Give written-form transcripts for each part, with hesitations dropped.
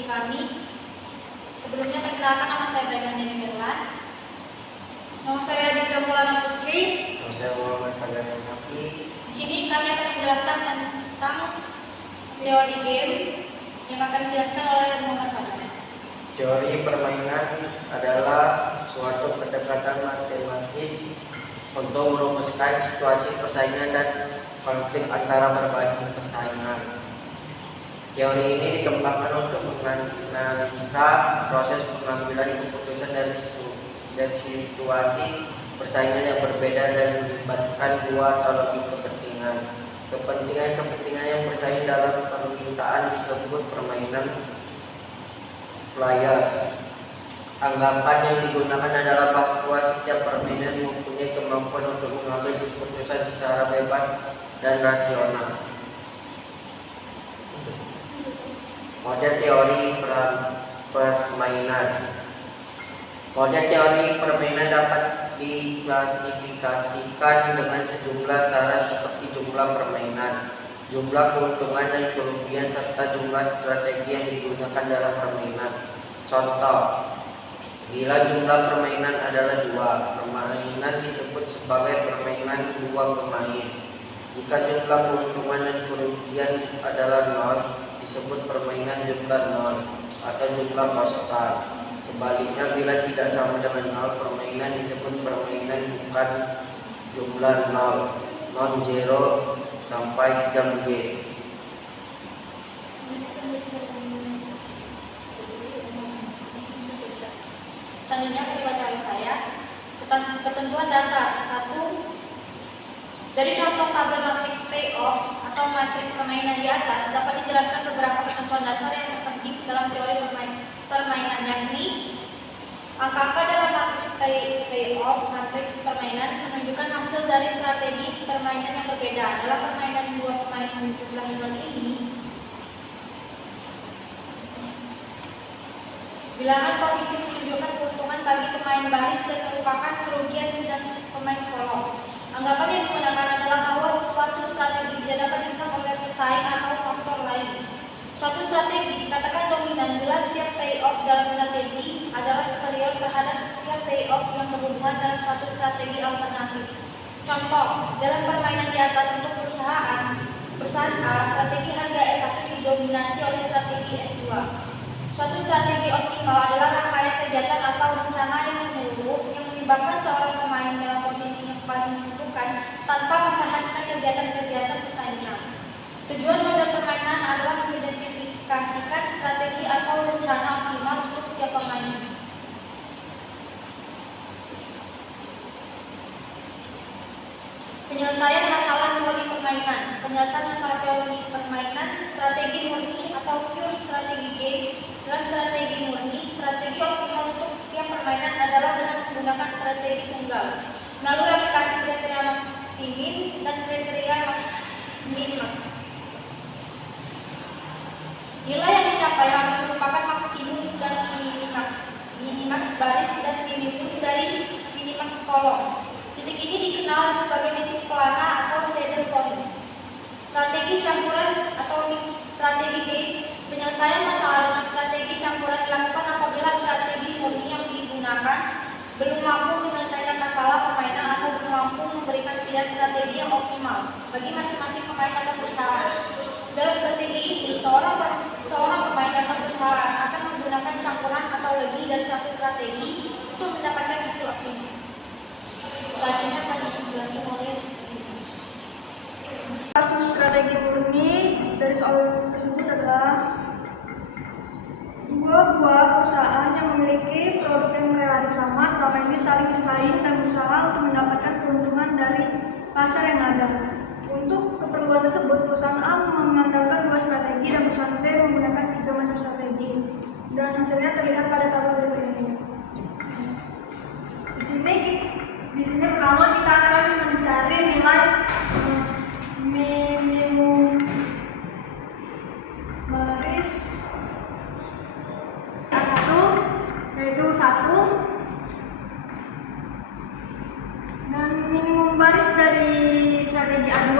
diskusi kami. Sebelumnya perkenalkan, nama saya Badan Mirlan. Nama saya Dinda Maulana Putri. Nama saya Muhammad Fadlan Nafi. Di sini kami akan menjelaskan tentang teori game yang akan dijelaskan oleh Muhammad Fadlan. Teori permainan adalah suatu pendekatan matematis untuk merumuskan situasi persaingan dan konflik antara berbagai persaingan. Teori ini dikembangkan untuk menganalisa proses pengambilan keputusan dari situasi persaingan yang berbeda dan melibatkan dua atau lebih kepentingan. Kepentingan yang bersaing dalam permintaan disebut permainan players. Anggapan yang digunakan adalah bahwa setiap permainan mempunyai kemampuan untuk mengambil keputusan secara bebas dan rasional. Model teori permainan. Model teori permainan dapat diklasifikasikan dengan sejumlah cara seperti jumlah permainan, jumlah keuntungan dan kerugian, serta jumlah strategi yang digunakan dalam permainan. Contoh, bila jumlah permainan adalah 2, permainan disebut sebagai permainan 2 pemain. Jika jumlah keuntungan dan kerugian adalah 0, disebut permainan jumlah 0 atau jumlah konstan. Sebaliknya, bila tidak sama dengan 0, permainan disebut permainan bukan jumlah 0, non-zero sampai jam G. Selanjutnya akan dibaca oleh saya. Ketentuan dasar 1. Dari contoh tabel matriks payoff atau matriks permainan di atas dapat dijelaskan beberapa ketentuan dasar yang terpenting dalam teori permainan, yakni angka dalam matriks payoff matriks permainan menunjukkan hasil dari strategi permainan yang berbeda. Dalam permainan 2 pemain jumlah 0 ini, bilangan positif menunjukkan keuntungan bagi pemain baris dan merupakan kerugian dan pemain kolom. Anggapan yang digunakan adalah bahwa suatu strategi tidak dapat dirusak oleh pesaing atau faktor lain. Suatu strategi dikatakan dominan bila setiap payoff dalam strategi adalah superior terhadap setiap payoff yang berhubungan dalam suatu strategi alternatif. Contoh, dalam permainan di atas untuk perusahaan A, strategi harga S1 didominasi oleh strategi S2. Suatu strategi optimal adalah rangkaian kegiatan atau rencana yang menyeluruh yang menyebabkan seorang pemain dalam posisi yang paling menentukan tanpa memperhatikan kegiatan-kegiatan pesaingnya. Tujuan model permainan adalah mengidentifikasikan strategi atau rencana optimal untuk setiap pemain. Penyelesaian masalah teori permainan. Penyelesaian masalah teori permainan, strategi murni atau pure strategi game. Dalam strategi murni, strategi optimal untuk setiap permainan adalah dengan menggunakan strategi tunggal melalui aplikasi kriteria maksimin dan kriteria min-max. Nilai yang dicapai harus merupakan maksimum dan minimax baris dan minimum dari minimax kolom. Titik ini dikenal sebagai titik pelana atau saddle point. Strategi campuran atau mix strategi game. Penyelesaian masalah dengan strategi campuran dilakukan apabila strategi murni yang digunakan belum mampu menyelesaikan masalah permainan atau belum mampu memberikan pilihan strategi yang optimal bagi masing-masing pemain atau perusahaan. Dalam strategi ini, seorang pemain atau perusahaan akan menggunakan campuran atau lebih dari satu strategi untuk mendapatkan hasil optimal. Selanjutnya akan dijelaskan oleh Kasus strategi murni dari soal tersebut adalah dua buah perusahaan yang memiliki produk yang relatif sama selama ini saling bersaing dan berusaha untuk mendapatkan keuntungan dari pasar yang ada. Untuk keperluan tersebut, perusahaan A mengandalkan 2 strategi dan perusahaan B menggunakan 3 macam strategi. Dan hasilnya terlihat pada tabel berikut ini. Di sini pertama kita akan mencari nilai minimum baris A1 yaitu 1 dan minimum baris dari strategi A2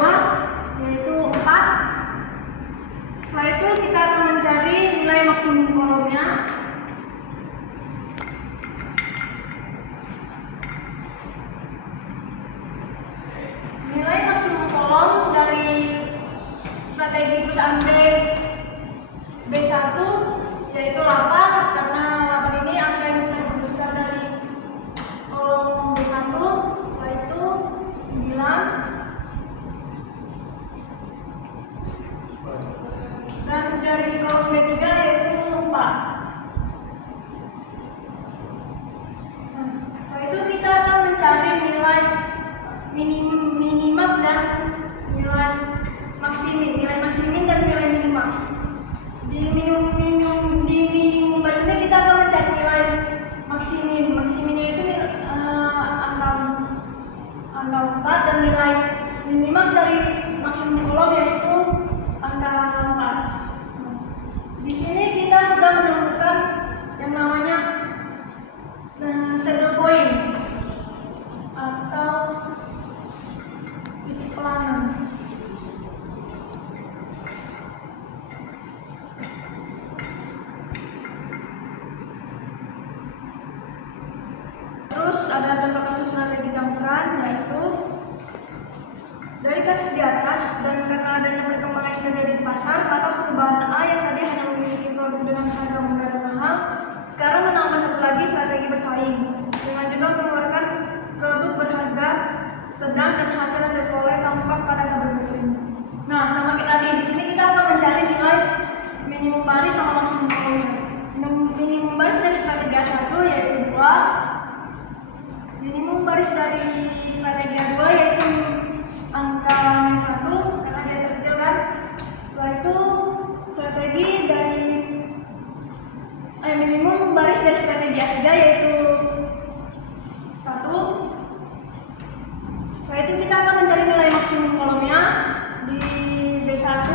yaitu 4. Setelah itu kita akan mencari nilai maksimum kolomnya. Nilai maksimum kolom dari strategi perusahaan B1 yaitu 8, karena 8 ini angka yang terbesar dari kolom B1. Setelah itu 9, dan dari kolom B3 yaitu 4. Setelah itu kita akan mencari nilai minimax dan nilai maksimin dan nilai minimax. Di minimum baris ini kita akan mencari nilai maksiminnya itu angka 4, dan nilai minimax dari maksimum kolom yaitu angka 4. Di sini kita sudah menemukan yang namanya saddle point atau titik pelanan. Terus ada contoh kasus strategi campuran, yaitu dari kasus di atas, dan karena adanya perkembangan yang terjadi di pasar, maka perubahan A yang tadi hanya memiliki produk dengan harga murah dan mahal, sekarang menambah satu lagi strategi bersaing, dengan juga mengeluarkan produk berharga sedang dan hasil yang diperoleh tampak pada gambar berikut. Nah, sama kayak tadi, di sini kita akan mencari nilai minimum baris sama maksimum kolomnya. Minimum baris dari strategi A1 yaitu 2, minimum baris dari strategi A2 yaitu angka -1 karena dia terkecil kan. Setelah itu strategi dari minimum baris dari strategi A3 yaitu 1. Setelah itu kita akan mencari nilai maksimum kolomnya di B1.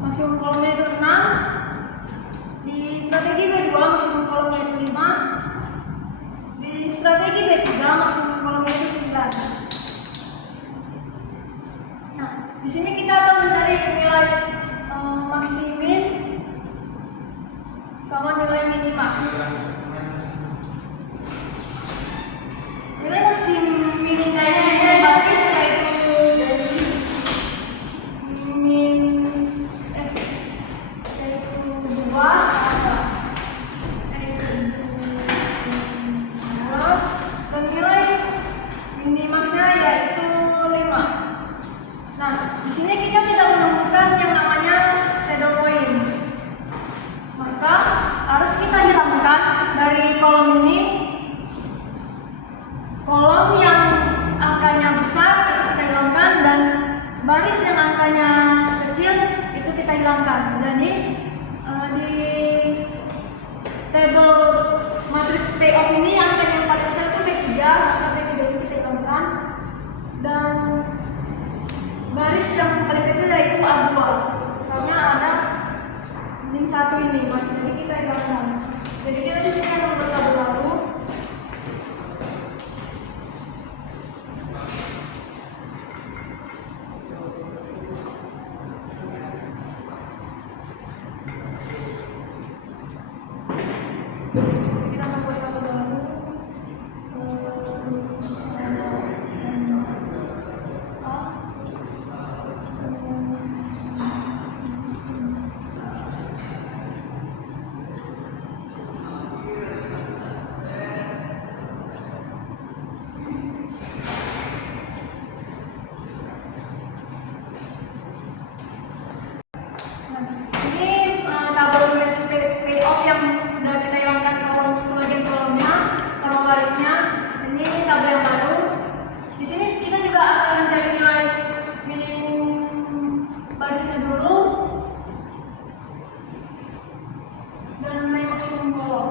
Maksimum kolomnya itu 6. Di strategi B2 maksimum kolomnya itu 5. Di strategi B3 maksimum kolomnya itu 9. Nah, di sini kita akan mencari nilai maksimin sama nilai minimax. Nilai maksimin dari baris yaitu yaitu 2, dan nilai minimaxnya yaitu 5. Nah, di sini kita tidak menemukan yang namanya saddle point. Maka harus kita hilangkan dari kolom ini. Kolom yang angkanya besar itu kita hilangkan, dan baris yang angkanya kecil itu kita hilangkan. Jadi di tabel matriks payoff ini angka yang paling kecil itu P3, maka P3 ini kita hilangkan, dan baris yang paling kecil yaitu A2 karena ada -1 ini, jadi kita hilangkan. Jadi kita di sini akan berlalu-lalu. Kita membuat tabel baru. Ini tabel payoff yang sudah kita hilangkan sebagian kolomnya sama barisnya. Ini tabel yang baru. Di sini kita juga akan mencari nilai minimum barisnya dulu dan nilai maksimum kolom.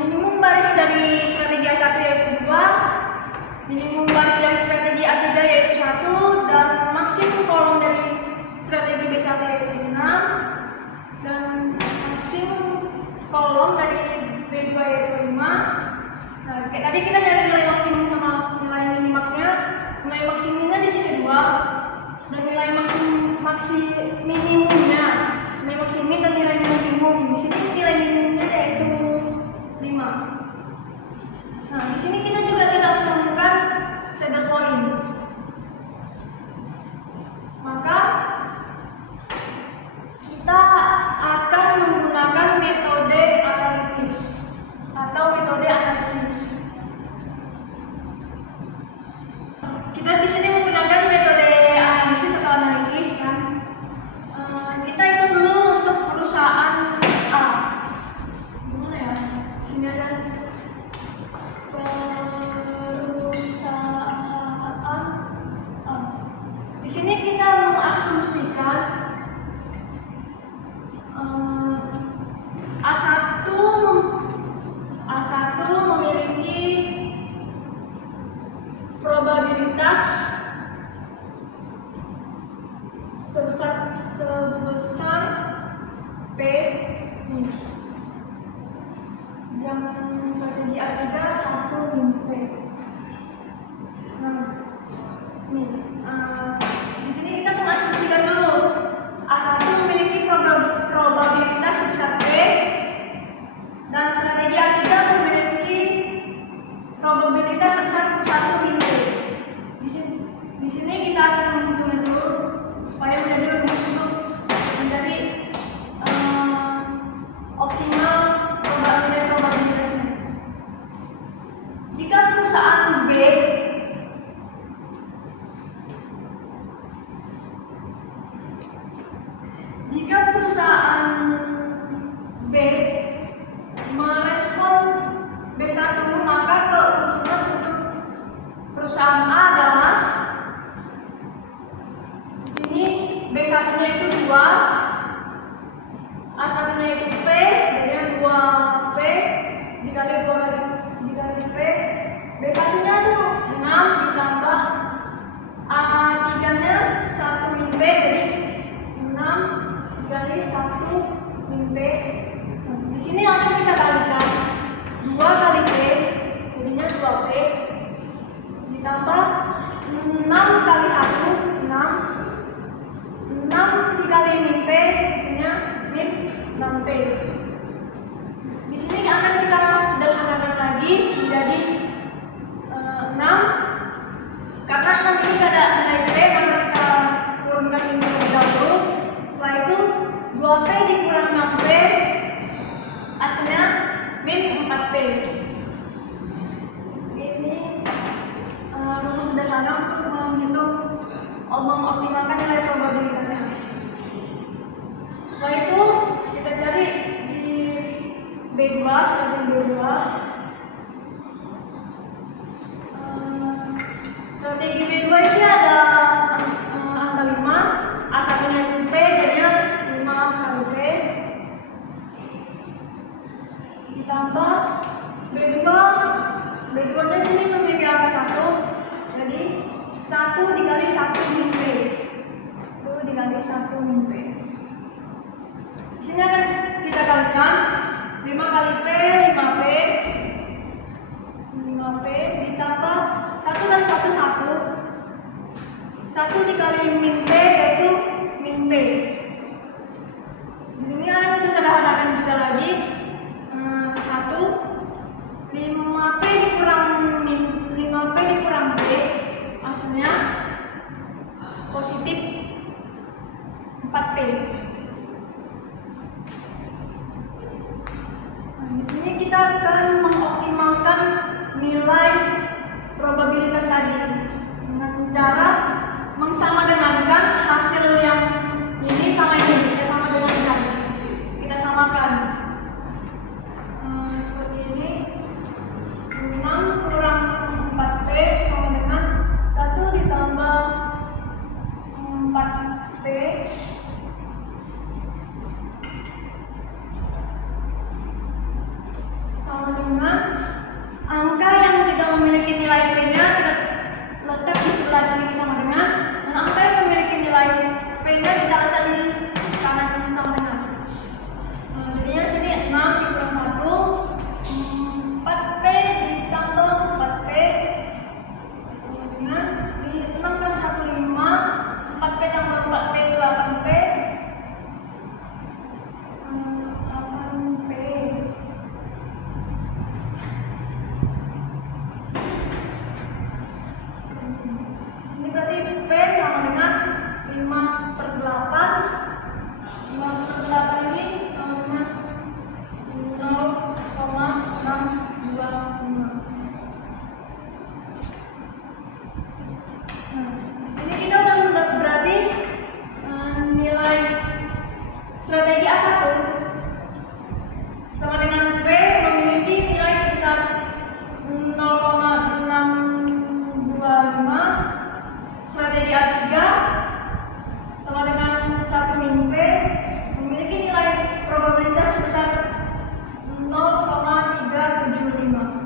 Minimum baris dari strategi A1 yaitu 2, minimum baris dari strategi A3 yaitu 1, dan maksimum kolom dari strategi B1 yaitu 6, dan maksimum kolom dari B2 yaitu 5. Nah, kayak tadi kita cari nilai maksimum sama nilai minimaxnya. Nilai maksimumnya di sini dan nilai minimumnya, nilai maksimin dan nilai minimum. Di sini nilai minimumnya yaitu 5. Nah, di sini kita juga tidak menemukan saddle point. Maka kita akan menggunakan metode analitis atau metode analisis. Kita di sini menggunakan metode analisis atau analitis kan. Kita hitung dulu untuk perusahaan A. Gimana ya? Sini aja. Perusahaan A. Di sini kita mengasumsikan A1 memiliki probabilitas sebesar P min. Yang strategi A3 1 min P. Nah, nih, di sini kita mengasumsikan dulu A1 memiliki probabilitas sebesar P dan strategi A3 memiliki probabilitas sebesar 1 min P. Di sini kita akan menghitung itu supaya menjadi rumus untuk mencari optimal nilai probabilitasnya. Jika perusahaan B merespon B1, maka keuntungan untuk perusahaan A adalah di sini B1-nya itu 2, A1-nya itu P, jadinya 2P dikali P. B1-nya itu 6 ditambah A3-nya 1 min P, jadi 6 dikali 1 min P. Di sini akan kita kalikan 2 kali P, jadinya 2P ditambah 6 kali 1, 6 dikali min P, hasilnya min 6P. Di sini akan kita sederhanakan lagi menjadi 6. Karena 6 ini ada nilai P, maka kita turunkan min terlebih dahulu. Setelah itu 2P dikurang 6P, hasilnya min 4P. Ini rumus sederhana untuk mengoptimalkan nilai probabilitasnya. Setelah itu kita cari di B2, strategi B2. Strategi B2 ini ada angka 5, A1-nya itu P, jadinya 5 kali P ditambah B2-nya sini memiliki angka 1, jadi 1 dikali 1 min P, itu dikali 1 min P. Di sini akan kita kalikan 5 kali P, 5P ditambah 1 kali 1, 1 dikali min P yaitu min P. Di sini akan kita sederhanakan juga lagi 5P dikurang P, hasilnya positif 4P. Di sini kita akan mengoptimalkan nilai probabilitas tadi dengan cara mengsamadenggankan hasil yang ini sama ini, kita sama dengankan, kita samakan seperti ini. 6 kurang 4P sama dengan 1 ditambah 4P min P memiliki nilai probabilitas sebesar 0,375.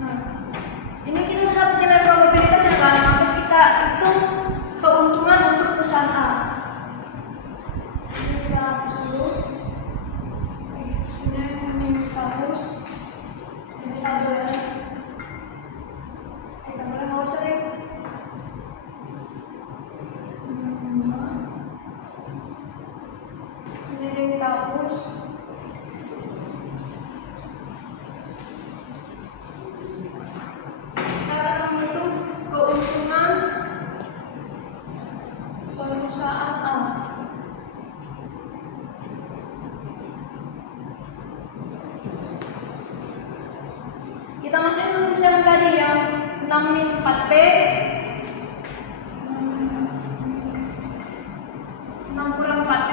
Nah, ini kita dapat nilai probabilitas yang kan, maka kita hitung keuntungan untuk perusahaan A. Ini kita hapus dulu. Sini ini kita hapus. Ini kita boleh. Kita boleh nggak usah deh. Sini kita hapus. Keuntungan perusahaan A. Kita masukin tulisan tadi yang 6 min 4P 6 kurang 4P.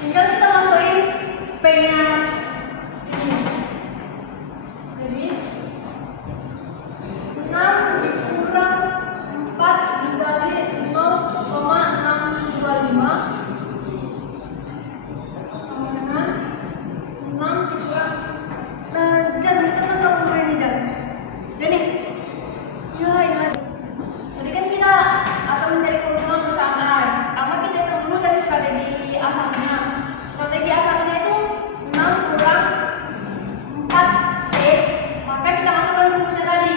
Tinggal kita masukin P-nya ini. Jadi 6 dikurang 4 dikali 0,625 sama dengan 6 dikurang jangan itu kan kamu mulai nih jangan. Jadi ya ini tadi kan kita akan mencari keuntungan perusahaan A. Pertama kita hitung dulu dari strategi asalnya. Strategi asalnya itu 6 kurang 4P, maka kita masukkan rumusnya tadi.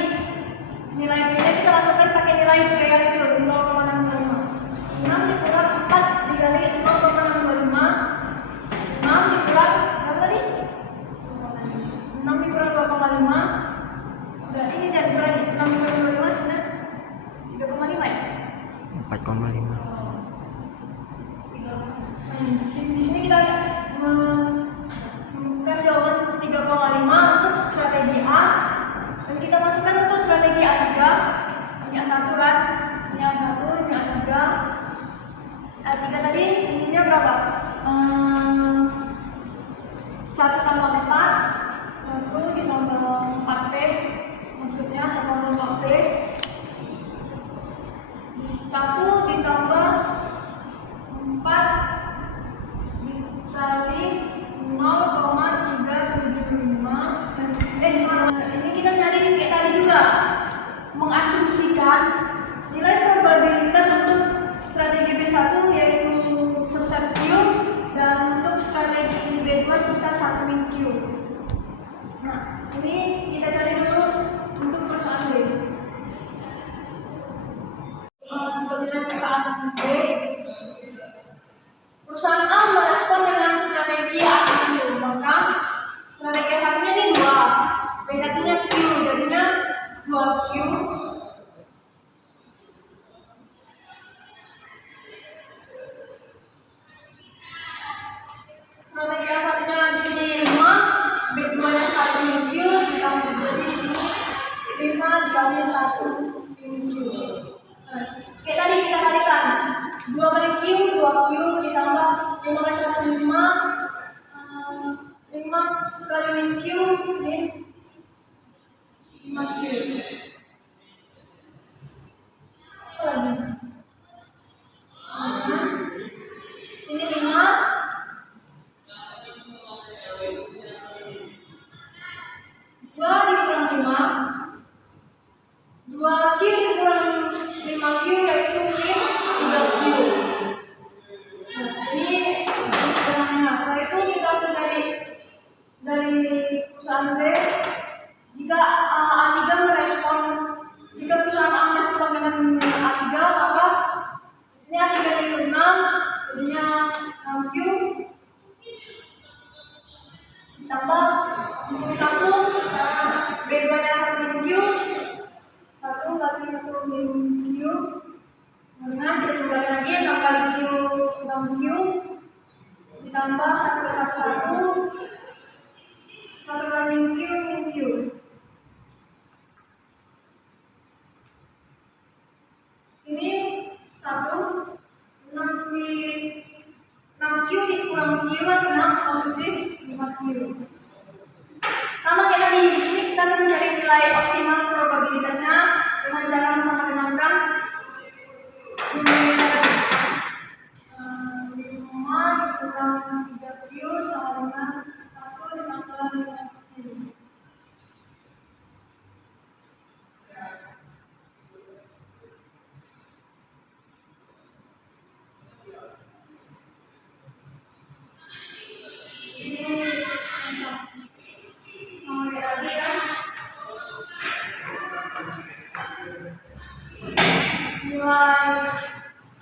Nilai P-nya kita masukkan pakai nilai P yang itu 0,625. 6 dikurang 4 dikali 0,625. 6 dikurang berapa tadi? 6 dikurang 2,5. Berarti ini jangan berani. 6 dikurang 2,5 sebenarnya 3,5 ya? 4,5. Di sini kita menemukan jawaban 3,5 untuk strategi A. Dan kita masukkan untuk strategi A3. Ini A1 kan? Ini A1, ini A3. A3 tadi ininya berapa? 1 tambah 4. 1 ditambah 4P. Maksudnya 1 tambah 4P. 1 ditambah 4 dikali 0,375. Ini kita nyari kayak tadi juga, mengasumsikan nilai probabilitas untuk strategi B1 yaitu sebesar Q dan untuk strategi B2 sebesar 1 min Q. Nah, ini kita cari dulu untuk perusahaan B. Untuk nilai perusahaan B, perusahaan A merespon dengan strategi A1, maka strategi A1-nya ini 2, B1-nya Q, jadinya 2Q. Strategi A1-nya di sini 5, B2-nya 1 min Q, ditambah jadi di sini 5 dikali 1 min Q. Kayak tadi kita kalikan 2 kali Q, 2Q ditambah 5 kali 1, 5 kali min Q, min 5Q. Apa lagi? Sini 5 2 dikurang 5 2Q dikurang 5Q yaitu min 3Q. Ini sebenarnya saya itu kita mencari dari perusahaan B. Jika A3 merespon, jika perusahaan A merespon dengan A3, maka sini A3 itu 6, jadinya 6Q ditambah di sini 1, B2-nya 1 min Q, 1 kali 1 min Q. Kemudian kita kembali lagi 6 kali Q 6Q ditambah 1 kali 1 kali min Q. Sini 1 6Q dikurang Q hasilnya positif 5Q. Sama kayak tadi, di sini kita mencari nilai optimal probabilitasnya dengan cara sama dengan nilai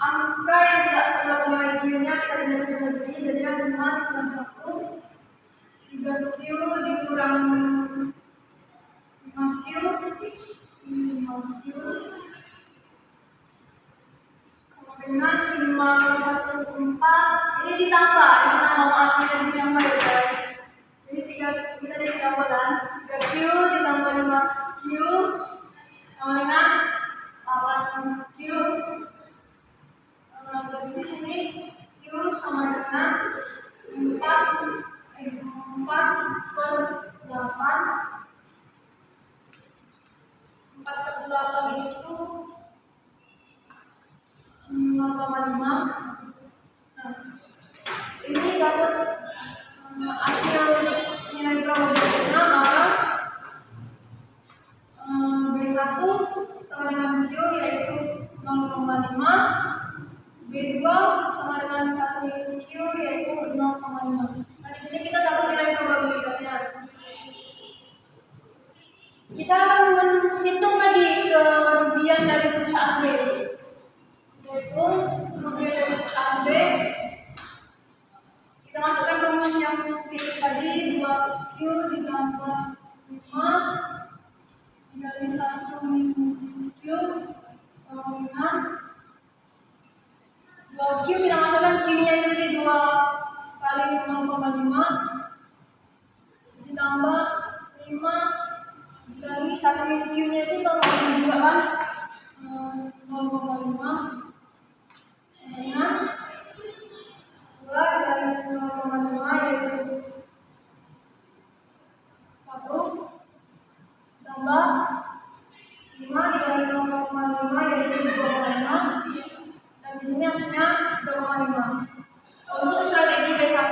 angka yang tidak terdapat nilai Q-nya kita pindah sendiri, jadi 5 dikurang 1, 3Q dikurang 5Q, 5Q sama dengan 5 kali 1, 4. Ini ditambah maaf, ini ditambah ya guys. Jadi kita ditambah kan, 3Q ditambah 5Q sama dengan 8Q. Berarti di sini Q sama dengan 4/8 itu 0,5. Nah, ini dapat hasil nilai probabilitasnya, maka B1 sama dengan Q yaitu 0,5, B2 sama dengan 1 Q yaitu 0,5. Nah, di sini kita dapat nilai probabilitasnya. Kita akan menghitung lagi kerugian dari perusahaan B, yaitu kerugian dari perusahaan B. Kita masukkan rumus yang pilih tadi, 2Q ditambah 5 dikali 1 Q sama dengan 2Q. Kita masukkan Q-nya itu tadi 2 kali 0,5 ditambah 5 dikali 1 Q-nya itu 0,5 juga kan, 0,5 dengan 2 dikali 0,5 yaitu 1 tambah 5 dikali 0,5 yaitu 2,5, dan di sini hasilnya 2,5. Untuk strategi B1,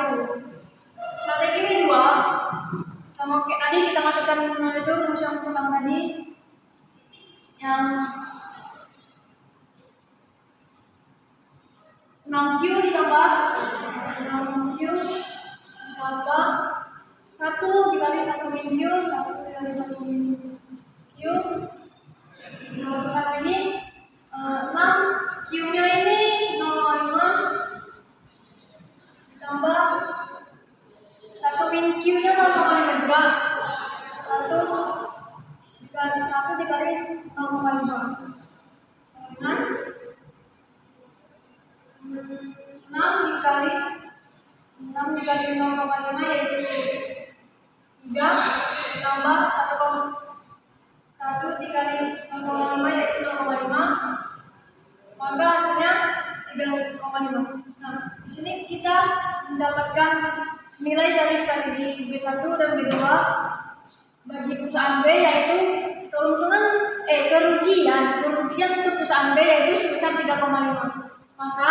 strategi B2 sama kayak tadi kita masukkan itu rumus yang pertama tadi, yang 6Q ditambah 1 dikali 1 min Q, 1 dikali 1 min Q. Kita masukkan lagi 6 Q-nya ini 0,5 ditambah 1 min Q-nya 0,5 juga, 1 dikali 0,5 dengan 6 dikali 0,5 yaitu 3 ditambah 1 dikali 0,5 yaitu 0,5, maka hasilnya 3,5. Nah, di sini kita mendapatkan nilai dari strategi B1 dan B2 bagi perusahaan B, yaitu kerugian untuk perusahaan B yaitu sebesar 3,5. Maka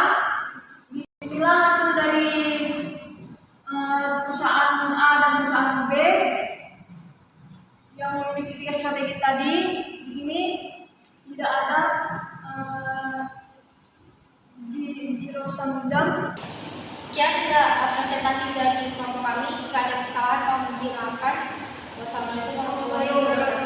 inilah hasil dari perusahaan A dan perusahaan B yang memiliki 3 strategi tadi. Di sini tidak ada zero sum jam. Sekian presentasi dari kelompok kami. Jika ada kesalahan mohon dimaafkan. Wassalamualaikum warahmatullahi wabarakatuh.